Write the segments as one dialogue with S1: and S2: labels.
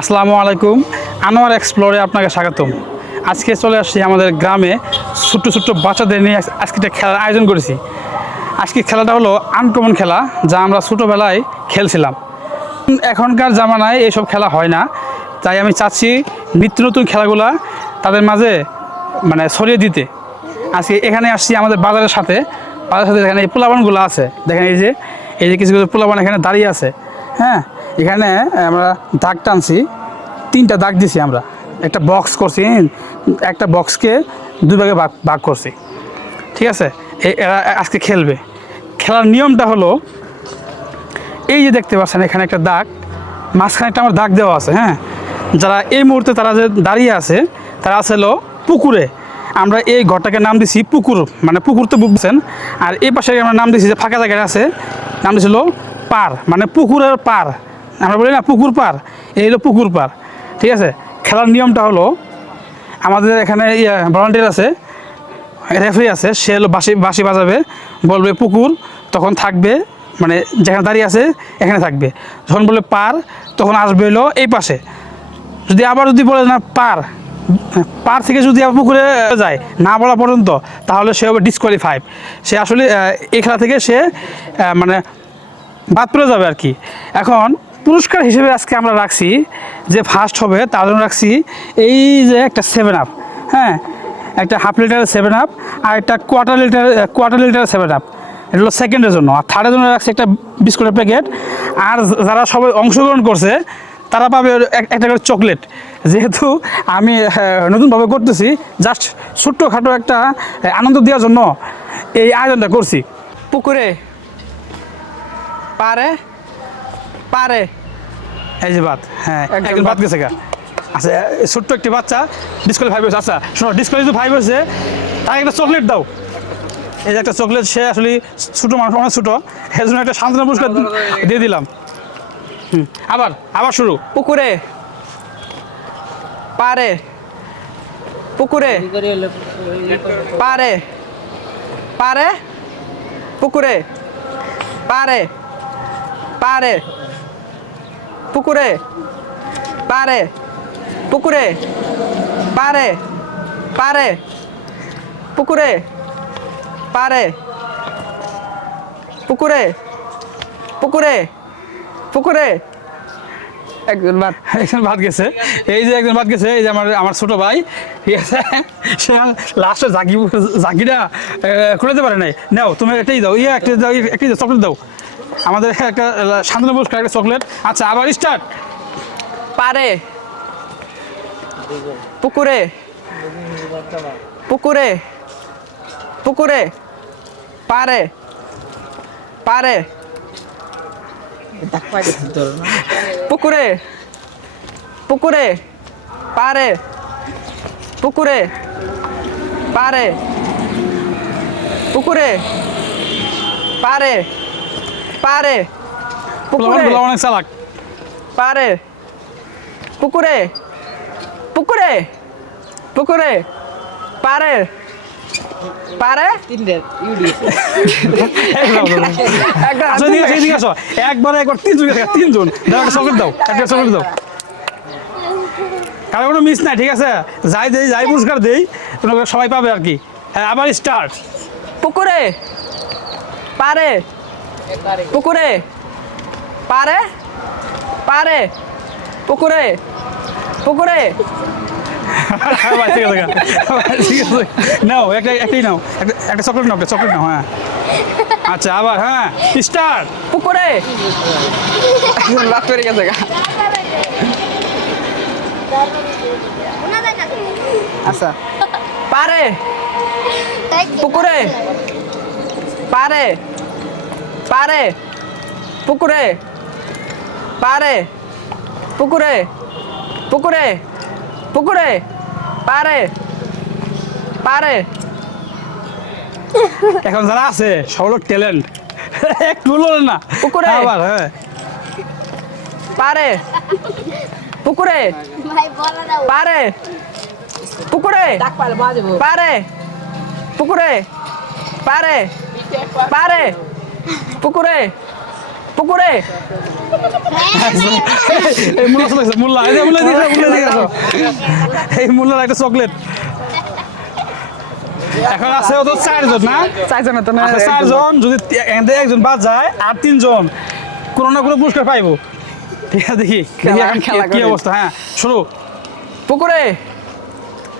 S1: আসসালামু আলাইকুম, আনোয়ার এক্সপ্লোরে আপনাকে স্বাগতম। আজকে চলে আসছি আমাদের গ্রামে ছোট্ট ছোট্ট বাচ্চাদের নিয়ে আজকে একটা খেলার আয়োজন করেছি। আজকে খেলাটা হলো আনকমন খেলা, যা আমরা ছোটোবেলায় খেলছিলাম। এখনকার জামানায় এইসব খেলা হয় না, তাই আমি চাচ্ছি নিত্য নতুন খেলাগুলা তাদের মাঝে মানে ছড়িয়ে দিতে। আজকে এখানে আসছি আমাদের বাজারের সাথে। বাজারের সাথে এখানে এই পোলাবানগুলো আছে। দেখেন এই যে এই যে কিছু কিছু পোলাবান এখানে দাঁড়িয়ে আছে। হ্যাঁ এখানে আমরা দাগ টানছি, তিনটা দাগ দিছি আমরা। একটা বক্স করছি, একটা বক্সকে দুই ভাগে ভাগ ভাগ করছি। ঠিক আছে? এরা আজকে খেলবে। খেলার নিয়মটা হলো, এই যে দেখতে পাচ্ছেন এখানে একটা দাগ, মাঝখানে একটা আমার দাগ দেওয়া আছে হ্যাঁ? যারা এই মুহূর্তে তারা যে দাঁড়িয়ে আছে, তারা আছে হলো পুকুরে। আমরা এই ঘরটাকে নাম দিছি পুকুর মানে পুকুর তো বুঝছেন? আর এই পাশে আমরা নাম দিছি যে ফাঁকা জায়গায় আছে, নাম দিছিল পার মানে পুকুরের পার। আমরা বলি না, পুকুর পার এই হলো পুকুর পার ঠিক আছে? খেলার নিয়মটা হলো, আমাদের এখানে ভলান্টিয়ার আছে রেফারি আছে, সে হলো বাসি বাঁশি বাজাবে, বলবে পুকুর, তখন থাকবে মানে যেখানে দাঁড়িয়ে আছে, এখানে থাকবে। যখন বলে পার তখন আসবে হলো এই পাশে। যদি আবার যদি বলে না পার পার থেকে যদি আবার পুকুরে যায়, না বলা পর্যন্ত, তাহলে সে হবে ডিসকোয়ালিফাইড সে আসলে এই খেলা থেকে সে মানে বাদ পড়ে যাবে আর কি। এখন পুরস্কার হিসেবে আজকে আমরা রাখছি যে ফার্স্ট হবে, তার জন্য রাখছি এই যে একটা সেভেন আপ হ্যাঁ? একটা হাফ লিটার সেভেন আপ আর একটা quarter litre quarter litre seven up এটা হলো সেকেন্ডের জন্য। আর থার্ডের জন্য রাখছি একটা বিস্কুটের প্যাকেট আর যারা সবাই অংশগ্রহণ করছে, তারা পাবে এক- একটা করে চকলেট যেহেতু আমি নতুনভাবে করতেছি জাস্ট ছোট্টখাটো একটা আনন্দ দেওয়ার জন্য এই আয়োজনটা করছি।
S2: পুকুরে পারে পারে।
S1: এই যে বাদ হ্যাঁ
S2: একজন
S1: বাদ। গেছে গা। আচ্ছা ছোট্ট একটি বাচ্চা ডিসকোয়ালি ফাইভ আচ্ছা শোনো ডিসকোয়ালি ফাইভ হয়েছে তাকে একটা চকলেট দাও। এই যে একটা চকলেট সে আসলে ছোটো মানুষ অনেক ছোটো। এর জন্য একটা সান্ত্বনা পুরস্কার দিয়ে দিলাম। হুম আবার আবার শুরু।
S2: পুকুরে। পারে। পুকুরে। পারে। পারে। পুকুরে। পারে। পারে। পুকুরে পারে পুকুরে পারে পারে পুকুরে পারে পুকুরে পুকুরে পুকুরে। একজন বাদ।
S1: একজন ভাত গেছে। এই যে একজন ভাত গেছে এই যে আমার আমার ছোট ভাই ঠিক আছে? সে লাস্টে জাগি জাগিটা আহ, খুলে দিতে পারে নাই। নাও তুমি একটাই দাও। ইয়ে একটা দাও ইয়ে, একটাই দাও চকলেট দাও। আমাদের একটা শান্তনু পুরস্কার, একটা চকলেট। আচ্ছা আবার স্টার্ট
S2: পারে। পুকুরে। পুকুরে। পুকুরে। পারে। পারে। পুকুরে। পুকুরে। পারে। পুকুরে। পারে। পুকুরে। পারে। পারে। পুকুরে।
S1: অনেক চালাক।
S2: পারে। পুকুরে। পুকুরে। পুকুরে। পারে। পারে।
S1: আচ্ছা একবার একবার তিনজন গেছে তিনজন দাও চকলেট দাও একটা চকলেট দাও। কারও কোনো মিস নাই ঠিক আছে? যাই দেই যাই পুরস্কার দেই সবাই পাবে আর কি। হ্যাঁ আবার স্টার্ট
S2: পুকুরে। পারে। পুকুরে। পারে। পারে। পুকুরে। পুকুরে।
S1: নাও একটা একটাই নাও। একটা একটা চকলেট নাও একটা চকলেট নাও হ্যাঁ। আচ্ছা আবার হ্যাঁ। স্টার্ট
S2: পুকুরে। লাভ করে গেছে আচ্ছা। পারে। পুকুরে। পারে। পারে পুকুরে পারে পুকুরে পুকুরে পুকুরে পারে পারে।
S1: এখন যারা আছে সব ট্যালেন্ট একটু না।
S2: পুকুরে।
S1: আবার হ্যাঁ।
S2: পারে পুকুরে। পারে পুকুরে। পারে পুকুরে। পারে পারে। পুকুরে পুকুরে।
S1: এই মুল্লা চলে গেছে মুল্লা এই মুল্লা এই মুল্লার একটা চকলেট। এখন আছে তো চারজন না?
S2: চাইছে না তো না
S1: চারজন যদি একজন বাদ যায় আর তিনজন কোনো না কোনো পুরস্কার পাইবো। ঠিক আছে দেখি কি-
S2: খেলা
S1: কি
S2: করি।
S1: অবস্থা হ্যাঁ শুরু
S2: পুকুরে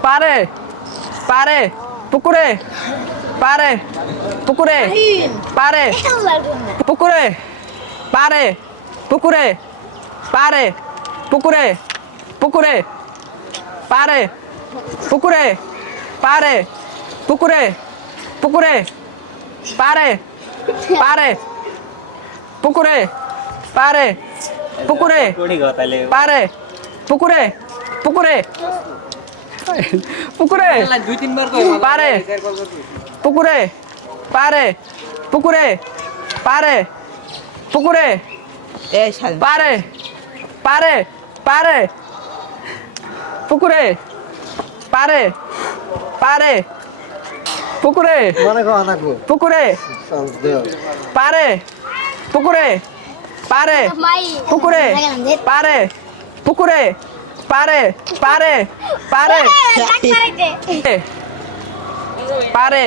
S2: পারে পারে পুকুরে। পারে পুকুরে পারে পুকুরে পারে পুকুরে পারে পুকুরে পুকুরে পারে পুকুরে পারে পুকুরে পুকুরে পারে পারে পুকুরে পারে পুকুরে পারে পুকুরে পুকুরে পুকুরে
S3: দুই তিনবার
S2: পারে পুকুরে পারে পুকুরে পারে পুকুরে
S3: এই শাল।
S2: পারে পারে পারে পুকুরে পারে পারে পুকুরে পুকুরে পারে পুকুরে পারে পুকুরে পারে পুকুরে পারে পারে পারে পারে।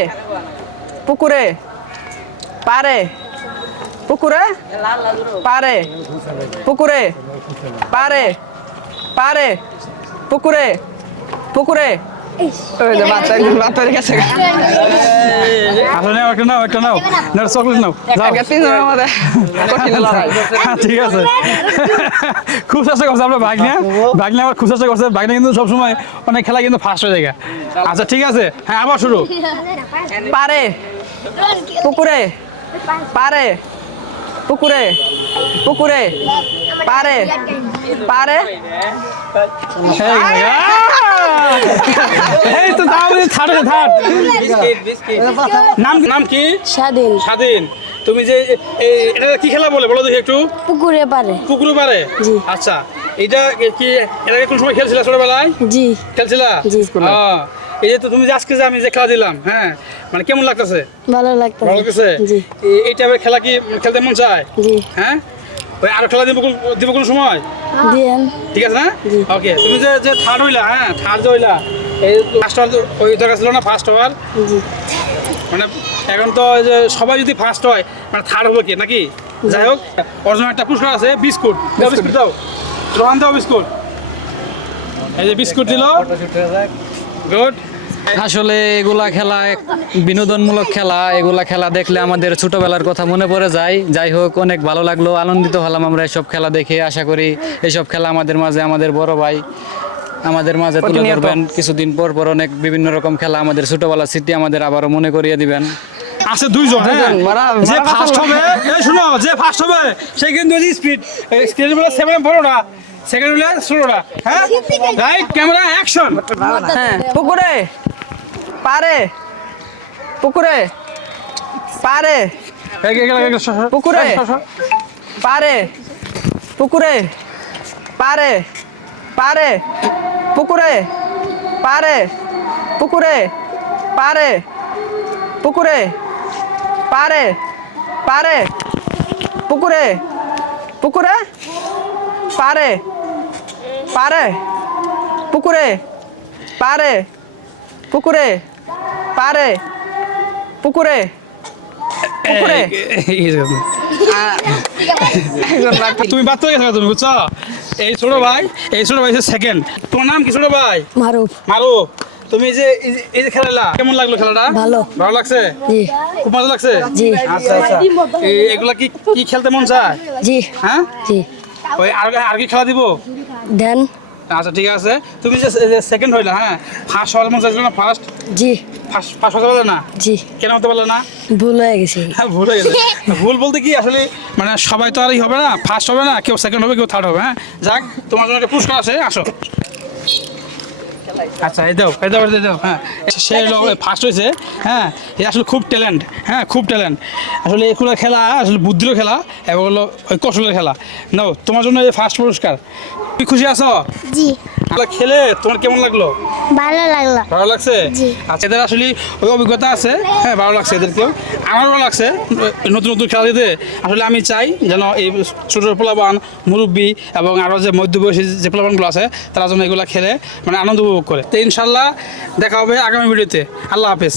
S2: পুকুরে। পারে। পুকুরে? পারে। পুকুরে? পারে। পারে। পুকুরে? পুকুরে? ওই যে বাচ্চা বাচ্চা গেছে
S1: আসলে নাও একটা নাও একটা নাও। না চকলেট নাও। হ্যাঁ, ঠিক আছে। খুব চেষ্টা করছে আপনার ভাগ্নে। ভাগ্নে আবার খুব চেষ্টা করছে। ভাগ্নে কিন্তু সবসময় অনেক খেলা কিন্তু ফার্স্ট হয়ে যায় আচ্ছা ঠিক আছে। হ্যাঁ আবার শুরু।
S2: পারে। পুকুরে। পারে। পুকুরে। পুকুরে। পারে। পারে।
S1: এই তো থার্ড থার্ড
S3: বিস্কিট
S1: নাম নাম কি?
S4: স্বাধীন।
S1: স্বাধীন। তুমি যে এটা কি খেলা বলে? বলো দেখি একটু।
S4: পুকুরে পারে।
S1: পুকুরে পারে? আচ্ছা। এটা কি এর আগে কোন সময় খেলছিলা ছোটবেলায়?
S4: জি।
S1: খেলছিলা?
S4: জি।
S1: হ্যাঁ। এই যে তো তুমি যে আজকে যে আমি যে খেলা দিলাম হ্যাঁ? মানে কেমন লাগতেছে?
S4: ভালো লাগতো
S1: ভালো লাগতেছে?
S4: জি।
S1: এই টাইপের খেলা কি খেলতে মন চায়?
S4: জি।
S1: হ্যাঁ? ওই আরও খেলা দিব দিব কোন সময়?
S4: দিয়েন
S1: ঠিক আছে না? ওকে তুমি যে যে থার্ড হইলা হ্যাঁ থার্ড যে হইলা এই ফার্স্ট হওয়ার ওই দরকার ছিল না ফার্স্ট হওয়ার? মানে এখন তো যে সবাই যদি ফার্স্ট হয় মানে থার্ড হবে কি নাকি? যাই হোক অর্জন একটা পুরস্কার আছে বিস্কুট। দাও বিস্কুট। দাও। রোহান দাও বিস্কুট। এই যে বিস্কুট দিল। গুড
S5: আসলে এগুলা খেলা বিনোদনমূলক খেলা। এগুলা খেলা দেখলে আমাদের ছোটবেলার কথা মনে পড়ে যায়। যাই হোক অনেক ভালো লাগল। আনন্দিত হলাম আমরা এসব খেলা দেখে। আশা করি এসব খেলা আমাদের মাঝে আমাদের বড় ভাই আমাদের মাঝে তুলে ধরবেন। কিছুদিন পর পর অনেক বিভিন্ন রকম খেলা আমাদের ছোটবেলার স্মৃতি আমাদের আবারও মনে করিয়ে দিবেন।
S1: আছে দুইজন হ্যাঁ? যে ফার্স্ট হবে এই শুনো যে ফার্স্ট হবে সে কিন্তু স্পিড স্পিড বলে সেভেন বড়টা সেকেন্ড হলে ষোলোটা হ্যাঁ? রাইট ক্যামেরা অ্যাকশন
S2: হ্যাঁ পুকুরে। পারে। পুকুরে। পারে। পুকুরে। পারে। পুকুরে। পারে। পারে। পুকুরে। পারে। পুকুরে। পারে। পুকুরে। পারে। পারে। পুকুরে। পুকুরে। পারে। পারে। পুকুরে। পারে। পুকুরে। পারে। পুকুরে। পুকুরে।
S1: তুমি বাদ হয়ে গেছো তুমি বুঝছ? এই ছোট ভাই এই ছোট ভাই সেকেন্ড তোমার নাম কি ছোট ভাই?
S4: মারুফ।
S1: মারু তুমি যে এই যে- এই যে খেলাটা কেমন লাগল খেলাটা?
S4: ভালো।
S1: ভালো লাগছে?
S4: জি।
S1: খুব মজা লাগছে?
S4: জি।
S1: আচ্ছা আচ্ছা। এই- এগুলা কি কি খেলতে মন চায়?
S4: জি।
S1: হ্যাঁ?
S4: জি।
S1: ওই আর আর কি খেলা দিব?
S4: দেন।
S1: আচ্ছা ঠিক আছে। তুমি যে সেকেন্ড হইলা হ্যাঁ? ফার্স্ট হওয়ার মন চাইছিল না? ফার্স্ট
S4: জি।
S1: ফার্স্ট ফার্স্ট হতে পারলে না?
S4: জি।
S1: কেন হতে পারলে না?
S4: ভুল হয়ে গেছে।
S1: হ্যাঁ, ভুল হয়ে গেছে। ভুল বলতে কি আসলে মানে সবাই তো আর ই হবে না ফার্স্ট হবে না কেউ সেকেন্ড হবে কেউ থার্ড হবে হ্যাঁ? যাক তোমার জন্য একটা পুরস্কার আছে আসো। আচ্ছা এই দাও এই দাও এই দাও হ্যাঁ। সে ফার্স্ট হয়েছে হ্যাঁ। এ আসলে খুব ট্যালেন্ট হ্যাঁ খুব ট্যালেন্ট আসলে এগুলো খেলা আসলে বুদ্ধির খেলা এবং হলো ওই কৌশলের খেলা। নাও তোমার জন্য এই ফার্স্ট পুরস্কার। তুমি খুশি আছো?
S6: জি।
S1: খেলে তোমার কেমন লাগল?
S4: ভালো লাগল।
S1: ভালো লাগছে। আচ্ছা এদের আসলে ওই অভিজ্ঞতা আছে? হ্যাঁ ভালো লাগছে এদেরকেও। আমার ভালো লাগছে নতুন নতুন খেলা দিতে। আসলে আমি চাই যেন এই ছোটো পোলাবান মুরব্বী এবং আরও যে মধ্যবয়সী যে পোলাবানগুলো আছে তারা যেন এগুলো খেলে মানে আনন্দ উপভোগ করে। তো ইনশাল্লাহ দেখা হবে আগামী ভিডিওতে। আল্লাহ হাফেজ।